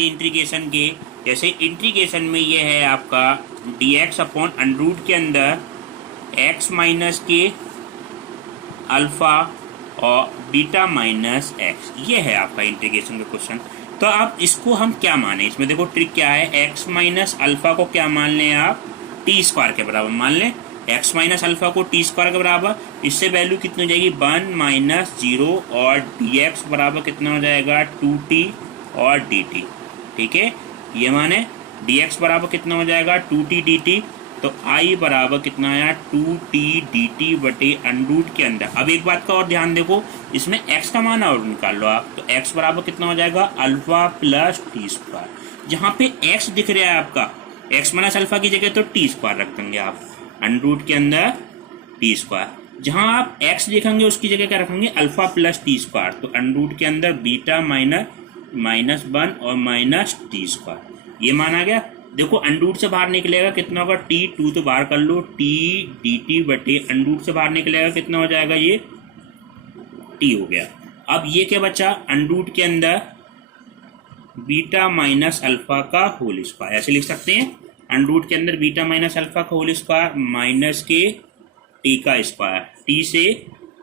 करते हैं इंटीग्रेशन के। जैसे इंटीग्रेशन में ये है आपका dx अपॉन अंडर रूट के अंदर x माइनस के अल्फ़ा और बीटा माइनस एक्स, ये है आपका इंटीग्रेशन का क्वेश्चन। तो अब इसको हम क्या माने, इसमें देखो ट्रिक क्या है, x माइनस अल्फ़ा को क्या मान लें आप, टी स्क्वायर के बराबर मान लें। x माइनस अल्फ़ा को टी स्क्वायर के बराबर, इससे वैल्यू कितनी हो जाएगी 1 माइनस 0 और dx बराबर कितना हो जाएगा 2t और dt। ठीक है, ये माने dx बराबर कितना हो जाएगा 2t dt, तो i बराबर कितना आया 2t dt बटे अंडर रूट के अंदर। अब एक बात का और ध्यान देखो, इसमें x का मान और निकाल लो आप, तो x बराबर कितना हो जाएगा अल्फ़ा प्लस टी स्क्वायर। जहाँ पे x दिख रहा है आपका, x माइनस अल्फ़ा की जगह तो टी स्क्वायर रख देंगे आप, अंडर रूट के अंदर टी स्क्वायर। जहाँ आप x लिखेंगे उसकी जगह क्या रखेंगे अल्फ़ा प्लस टी स्क्वायर, तो अंडर रूट के अंदर बीटा माइनस 1 और माइनस टी स्क्वायर, ये माना गया। देखो अंडर रूट से बाहर निकलेगा कितना होगा t, 2 तो बाहर कर लो, t dt बटे अंडर रूट से बाहर निकलेगा कितना हो जाएगा ये t हो गया। अब ये क्या बचा अंडर रूट के अंदर बीटा माइनस अल्फ़ा का होल स्क्वायर, ऐसे लिख सकते हैं अंडर रूट के अंदर बीटा माइनस अल्फ़ा का होल स्क्वायर माइनस के टी का स्क्वायर, टी से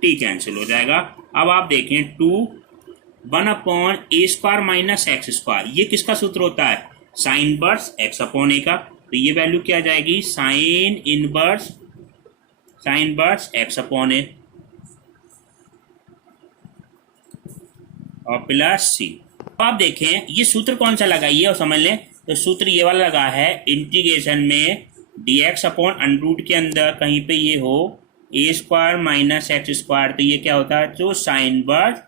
टी कैंसिल हो जाएगा। अब आप देखें 1 अपॉन ए स्क्वायर माइनस एक्स स्क्वायर, ये किसका सूत्र होता है साइन इनवर्स एक्स अपॉन ए का, तो ये वैल्यू क्या आ जाएगी साइन इनवर्स एक्स अपॉन ए और प्लस सी। तो आप देखें ये सूत्र कौन सा लगाइए और समझ लें, तो सूत्र ये वाला लगा है इंटीग्रेशन में dx अपॉन अंडर रूट के अंदर कहीं पे ये हो ए स्क्वायर माइनस एक्स स्क्वायर, तो ये क्या होता है जो साइन इनवर्स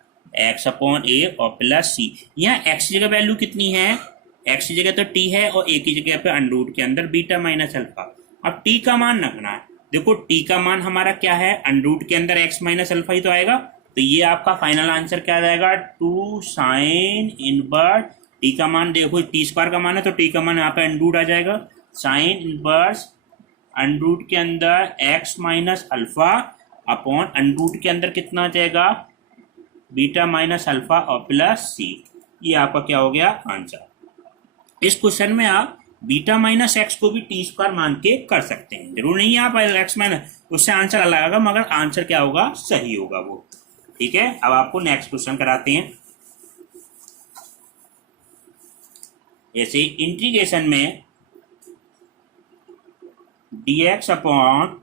एक्स अपॉन ए और प्लस सी। यहाँ एक्स की जगह वैल्यू कितनी है, एक्स की जगह तो टी है और ए की जगह पे अंडर रूट के अंदर बीटा माइनस अल्फा। अब टी का मान रखना है, देखो टी का मान हमारा क्या है अंडर रूट के अंदर एक्स माइनस अल्फा ही तो आएगा, तो ये आपका फाइनल आंसर क्या आ जाएगा 2 साइन इनवर्स, टी का मान देखो टी स्क्वायर का मान है तो टी का मान यहाँ पे अंडर रूट आ जाएगा, साइन इनवर्स अंडर रूट के अंदर x minus alpha upon under root के अंदर कितना आ जाएगा बीटा माइनस अल्फा और प्लस सी। ये आपका क्या हो गया आंसर। इस क्वेश्चन में आप बीटा माइनस एक्स को भी टी स्क्वायर मान के कर सकते हैं, जरूर नहीं है आप एक्स माइनस, उससे आंसर अलग आएगा मगर आंसर क्या होगा सही होगा वो। ठीक है, अब आपको नेक्स्ट क्वेश्चन कराते हैं। जैसे इंटीग्रेशन में dx upon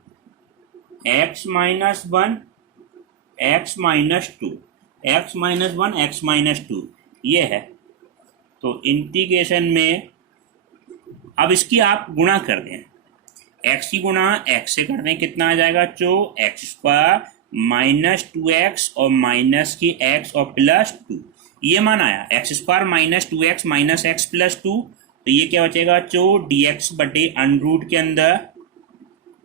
x minus 1 x minus 2 x minus 1 x minus 2 ये है, तो इंटीग्रेशन में अब इसकी आप गुणा कर दें, x की गुणा x से कर दें कितना आ जाएगा जो एक्स स्क्वायर माइनस 2x और माइनस की x और प्लस 2, ये मान आया x square minus 2x minus x plus 2, तो ये क्या बचेगा जो dx बटे अंडर रूट के अंदर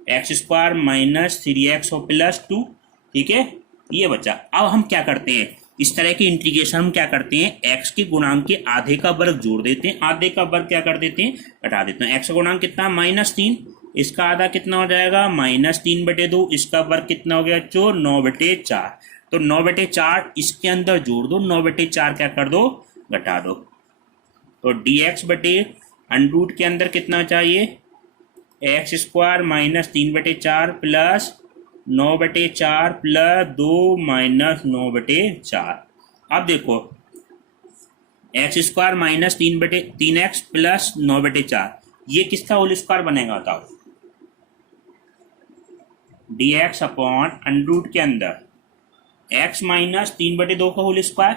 एक्स स्क्वायर माइनस 3x और प्लस 2। ठीक है, ये बचा। अब हम क्या करते हैं इस तरह की इंटीग्रेशन हम क्या करते हैं x के गुणांक के आधे का वर्ग जोड़ देते हैं, आधे का वर्ग क्या कर देते हैं घटा देते हैं। x का गुणांक कितना -3, इसका आधा कितना हो जाएगा -3/2, इसका वर्ग कितना हो गया जो 9/4, तो 9/4 इसके अंदर जोड़ दो, 9/4 क्या कर दो घटा दो, तो dx बटे अंडर रूट के अंदर कितना चाहिए x square -3/4 plus 9/4 plus 2 minus 9/4। अब देखो एक्स स्क्वायर -3/3x प्लस 9/4 ये किसका होल स्क्वायर बनेगा बताओ, dx अपॉन अंडर रूट के अंदर x -3/2 का होल स्क्वायर,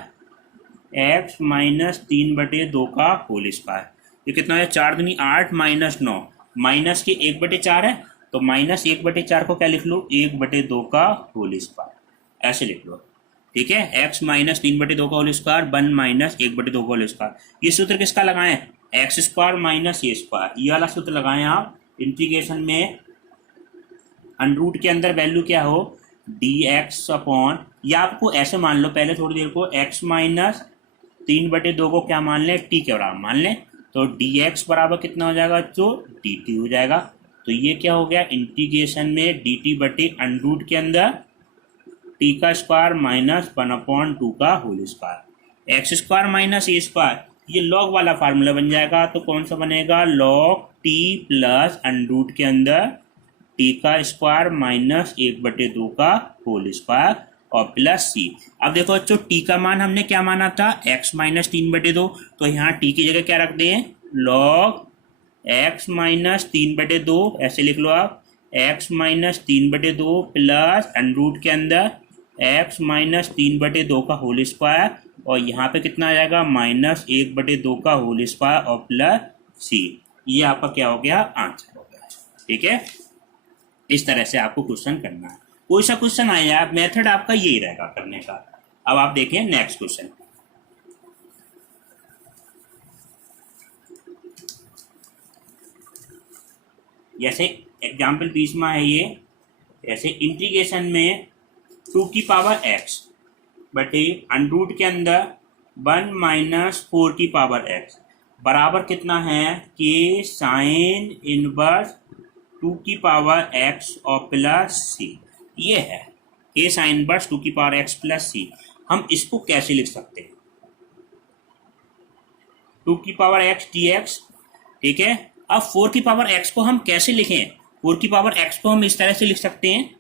x -3/2 का होल स्क्वायर, ये कितना है 4 दूनी 8 माइनस 9 माइनस के 1/4 है, तो -1/4 को क्या लिख लो 1/2 का होल स्क्वायर, ऐसे लिख लो। ठीक है, x -3/2 का होल स्क्वायर 1 माइनस 1/2 का होल स्क्वायर। ये सूत्र किसका लगाएं x square minus A square, ये वाला सूत्र लगाएं आप इंटीग्रेशन में अंडर रूट के अंदर वैल्यू क्या हो dx अपॉन, या आपको ऐसे मान लो पहले थोड़ी देर को x -3/2 को क्या मान लें t के बराबर मान लें, तो dx बराबर कितना हो जाएगा जो dt हो जाएगा, तो ये क्या हो गया इंटीग्रेशन में dt बटे अंडर रूट के अंदर t का स्क्वायर -1/2 का whole square, X square minus A square ये लॉग वाला फार्मूला बन जाएगा। तो कौन सा बनेगा, लॉग टी प्लस अंडर के अंदर टी का स्क्वायर माइनस 1/2 का होल स्क्वायर और प्लस सी। अब देखो बच्चों, टी का मान हमने क्या माना था, x माइनस 3/2। तो यहाँ टी की जगह क्या रख दें, लॉग x माइनस 3/2, ऐसे लिख लो आप, x माइनस 3/2 प्लस अंडर के अंदर x माइनस 3/2 का होल स्क्वायर और यहाँ पे कितना आ जाएगा, माइनस 1/2 का होल स्क्वायर और प्लस सी। ये आपका क्या हो गया, आंसर हो गया। ठीक है, इस तरह से आपको क्वेश्चन करना है। कोई सा क्वेश्चन आया, मेथड आपका यही रहेगा करने का। अब आप देखिए नेक्स्ट क्वेश्चन। जैसे एग्जाम्पल 20 में है ये, जैसे इंटीग्रेशन में 2 की पावर x बटे अंडर के अंदर 1 माइनस 4 की पावर x बराबर कितना है, के साइन इनवर्स 2 की पावर x और प्लस सी। ये है के साइन इनवर्स 2 की पावर x प्लस सी। हम इसको कैसे लिख सकते हैं, 2 की पावर x dx। ठीक है, अब 4 की पावर x को हम कैसे लिखें, 4 की पावर x को हम इस तरह से लिख सकते हैं,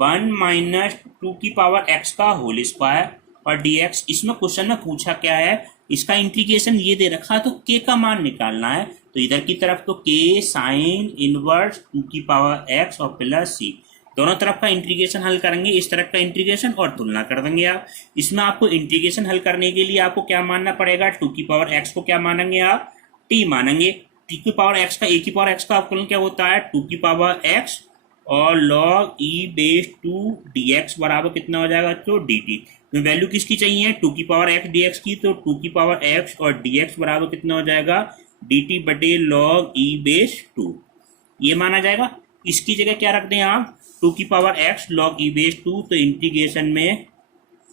1 माइनस 2 की पावर x का होल स्क्वायर और dx। इसमें क्वेश्चन में पूछा क्या है, इसका इंटीग्रेशन ये दे रखा, तो k का मान निकालना है। तो इधर की तरफ तो k साइन इनवर्स 2 की पावर x और प्लस सी, दोनों तरफ का इंटीग्रेशन हल करेंगे, इस तरफ का इंटीग्रेशन और तुलना कर देंगे आप। इसमें आपको इंटीग्रेशन हल करने के लिए आपको क्या मानना पड़ेगा, 2 की पावर x को क्या मानेंगे आप, t मानेंगे। t की पावर x का a की पावर x का अवकलन क्या होता है, 2 की पावर x और log e बेस 2 dx बराबर कितना हो जाएगा, तो dt। तो वैल्यू किसकी चाहिए, 2 की पावर x dx की, तो 2 की पावर x और dx बराबर कितना हो जाएगा, dt बटे log e बेस 2, ये माना जाएगा। इसकी जगह क्या रख दें आप, 2 की power x log e base 2, तो इंटीग्रेशन में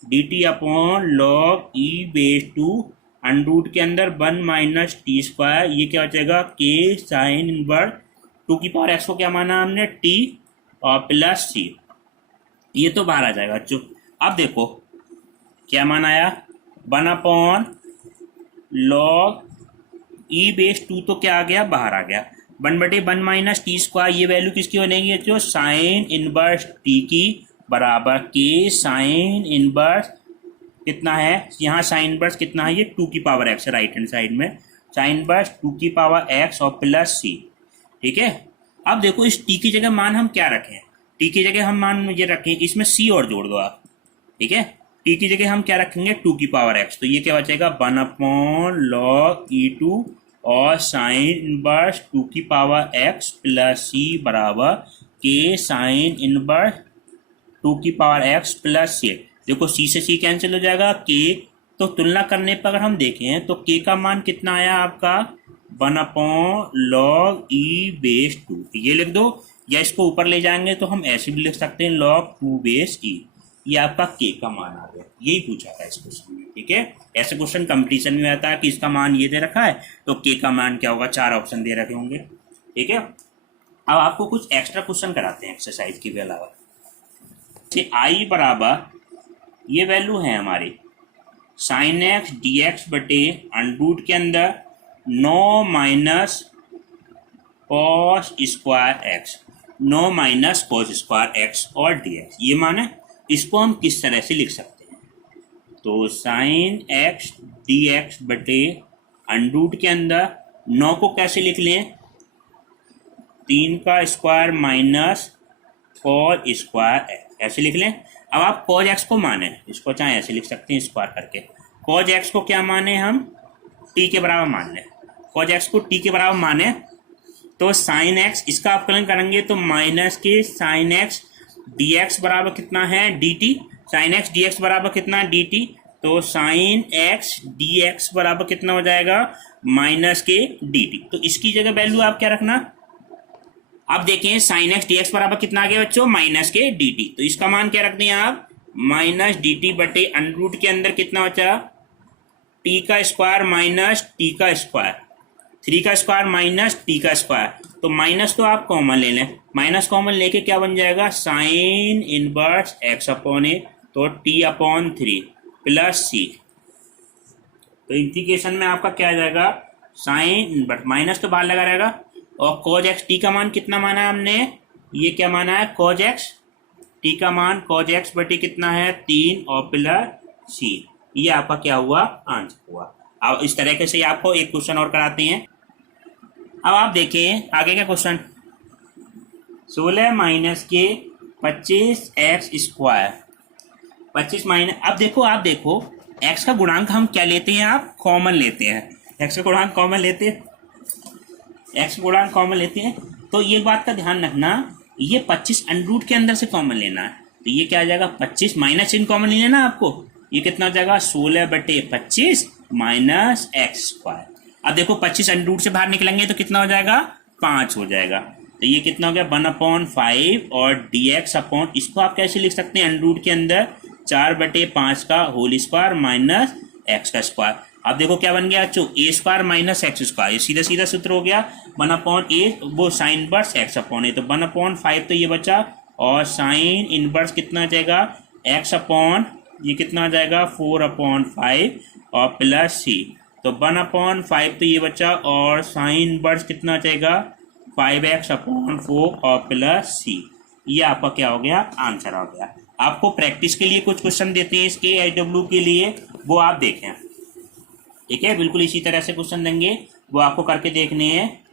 dt upon log e base 2 under के अंदर 1 माइनस टी स्क्वायर, ये क्या हो जाएगा, के साइन इनवर्स 2 की पावर x को क्या माना हमने, t और प्लस सी। ये तो बाहर आ जाएगा बच्चों। अब देखो क्या मान आया, 1 अपॉन लॉग ई बेस 2, तो क्या आ गया, बाहर आ गया, 1/1 माइनस टी स्क्वायर। ये वैल्यू किसकी बनेगी बच्चों, साइन इनवर्स टी की बराबर के साइन इनवर्स कितना है, यहाँ साइन इनवर्स कितना है, ये 2 की power x right hand side में, साइन इनवर्स 2 की पावर x और प्लस सी। ठीक है, अब देखो इस t की जगह मान हम क्या रखें, t की जगह हम मान ये रखें, इसमें c और जोड़ दो आप। ठीक है, t की जगह हम क्या रखेंगे, 2 की पावर x, तो ये क्या बचेगा, 1 अपॉन लॉग e2 और साइन इनवर्स 2 की पावर x प्लस सी बराबर के साइन इनवर्स 2 की पावर x प्लस सी। देखो c से c कैंसिल हो जाएगा, k, तो तुलना करने पर अगर हम देखें तो k का मान कितना आया आपका, 1 अपॉन लॉग ई बेस 2, ये लिख दो, या इसको ऊपर ले जाएंगे तो हम ऐसे भी लिख सकते हैं लॉग 2 बेस ई। ये आपका k का मान आ गया, यही पूछा था इस क्वेश्चन में। ठीक है, ऐसे क्वेश्चन कंपटीशन में आता है कि इसका मान ये दे रखा है तो k का मान क्या होगा, 4 ऑप्शन दे रखे होंगे। ठीक है, अब आपको कुछ एक्स्ट्रा क्वेश्चन कराते हैं एक्सरसाइज के अलावा। आई बराबर ये वैल्यू है हमारी साइन एक्स डी एक्स बटे अंडर के अंदर 9 minus cos square x, 9 minus cos square x और डी एक्स, ये माने। इसको हम किस तरह से लिख सकते हैं, तो साइन एक्स डी एक्स बटे अंडर के अंदर 9 को कैसे लिख लें, 3 का square minus cos square x, ऐसे लिख लें। अब आप कॉज एक्स को माने, इसको चाहे ऐसे लिख सकते हैं स्क्वायर करके, कॉज एक्स को क्या माने हम, टी के बराबर मान लें, कॉज एक्स को टी के बराबर माने, तो साइन एक्स इसका अवकलन करेंगे तो माइनस के साइन एक्स डी एक्स बराबर कितना है, D T, sine x D x बराबर कितना है, डी टी, तो साइन एक्स डी एक्स बराबर कितना हो जाएगा, माइनस के डी टी। तो इसकी जगह वैल्यू आप क्या रखना, अब देखें साइन एक्स डी एक्स बराबर कितना आ गया बच्चों, माइनस के डी टी, तो इसका मान क्या रख दें आप, माइनस डी टी बटे अंडर के अंदर कितना बचा, टी का स्क्वायर माइनस टी का स्क्वायर, 3 का स्क्वायर माइनस टी का स्क्वायर, तो माइनस तो आप कॉमन ले लें, माइनस कॉमन लेके क्या बन जाएगा, साइन इनवर्स एक्स अपॉन ए, तो टी अपॉन 3 प्लस सी। तो इंटीग्रेशन में आपका क्या आ जाएगा, साइन बट माइनस तो बाहर लगा रहेगा, और cos x t का मान कितना माना है हमने, ये क्या माना है cos x t का मान cos x बटे कितना है 3 और प्लस c, ये आपका क्या हुआ, आंसर हुआ। अब इस तरीके से आपको एक क्वेश्चन और कराते हैं। अब आप देखें आगे का क्वेश्चन, 16 माइनस के 25x², 25 माइनस, अब देखो आप देखो x का गुणांक हम क्या लेते हैं, आप कॉमन लेते हैं, x का गुणांक कॉमन लेते हैं, x का गुणांक कॉमन लेते हैं। तो ये बात का ध्यान रखना, ये 25 अंडर के अंदर से कॉमन लेना है, तो ये क्या आ जाएगा 25 माइनस इन कॉमन लेना ना आपको, ये कितना हो जाएगा 16/25 माइनस x²। अब देखो 25 अंडर से बाहर निकलेंगे तो कितना हो जाएगा 5 हो जाएगा, तो ये कितना हो गया 1/5, और dx अपॉन, इसको आप कैसे लिख सकते हैं अंडर के अंदर 4/5 का होल स्क्वायर माइनस x का स्क्वायर। अब देखो क्या बन गया बच्चों, a² माइनस x², ये सीधा सीधा सूत्र हो गया 1/a, वो sine inverse x upon a, तो 1/5 तो ये बचा, और साइन इनवर्स कितना आ जाएगा x अपॉन, ये कितना आ जाएगा 4/5 और प्लस c, तो 1/5 तो ये बचा, और साइन इनवर्स कितना आ जाएगा 5x/4 और प्लस c, ये आपका क्या हो गया आंसर हो गया। आपको प्रैक्टिस के लिए कुछ क्वेश्चन देते हैं इसके HW के लिए, वो आप देखें, ठीक है, बिल्कुल इसी तरह से क्वेश्चन देंगे, वो आपको करके देखने हैं।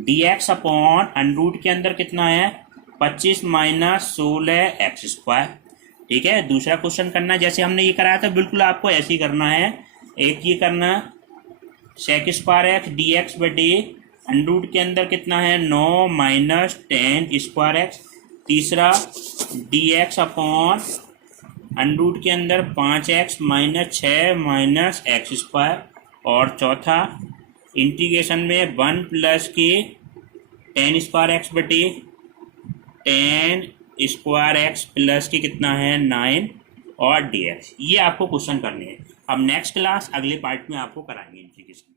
dx अपॉन अंडर के अंदर कितना है 25 माइनस 16x², ठीक है। दूसरा क्वेश्चन करना जैसे हमने ये कराया था, बिल्कुल आपको ऐसे ही करना है। एक ये करना sec² dx बटे अंडर के अंदर कितना है 9 माइनस 10² x, तीसरा dx अपॉन अंडर के अंदर 5x माइनस 6 माइनस x², और चौथा इंटीग्रेशन में 1 प्लस के 10² x बटे 10² x प्लस के कितना है 9 और dx, ये आपको क्वेश्चन करने हैं। अब नेक्स्ट क्लास अगले पार्ट में आपको कराएंगे इंटीग्रेशन।